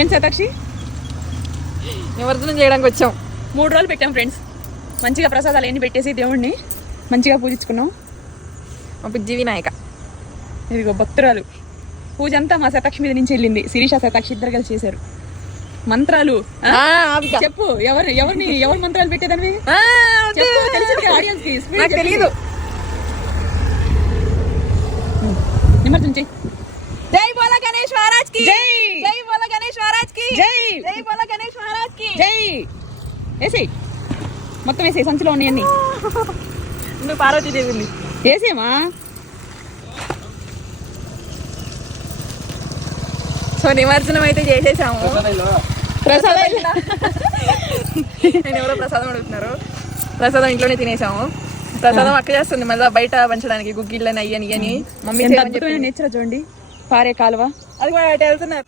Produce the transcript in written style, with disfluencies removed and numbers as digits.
ఏం శతాక్షి నిమజ్జనం చేయడానికి వచ్చాం. 3 రోజులు పెట్టాం ఫ్రెండ్స్. మంచిగా ప్రసాదాలు ఎన్ని పెట్టేసి దేవుణ్ణి మంచిగా పూజించుకున్నాం. మా బుజ్జి వినాయక ఇదిగో భక్తురాలు పూజ అంతా మా శతాక్షి మీద నుంచి వెళ్ళింది. శిరీష శతాక్షి ఇద్దరు కలిసి చేశారు. మంత్రాలు చెప్పు. ఎవరు మంత్రాలు పెట్టేదాన్ని ఆడియన్స్ కి నాకు తెలీదు. నిమజ్జనం చెయ్యి. జై బోలా గణేష్ మహారాజ్ కి జై. జై బోలా గణేష్ మహారాజ్ కి జై. జై బోలా గణేష్ మహారాజ్ కి జై. వేసేయి మొత్తం వేసేయి. సంచిలో ఉన్నాయన్నీ నువ్వు పార్వతీదేవి ఉంది. వేసేమా. సో నిమజ్జనం అయితే చేసేసాము. ప్రసాదం నేను ఎవరో ప్రసాదం అడుగుతున్నారు. ప్రసాదం ఇంట్లోనే తినేసాము. ప్రసాదం అక్క చేస్తుంది, మళ్ళీ బయట పంచడానికి గుగ్గిళ్ళని అయ్యని మమ్మీ నేచర్ చూడండి. పారే కాలువ అది కూడా వెళ్తున్నారు.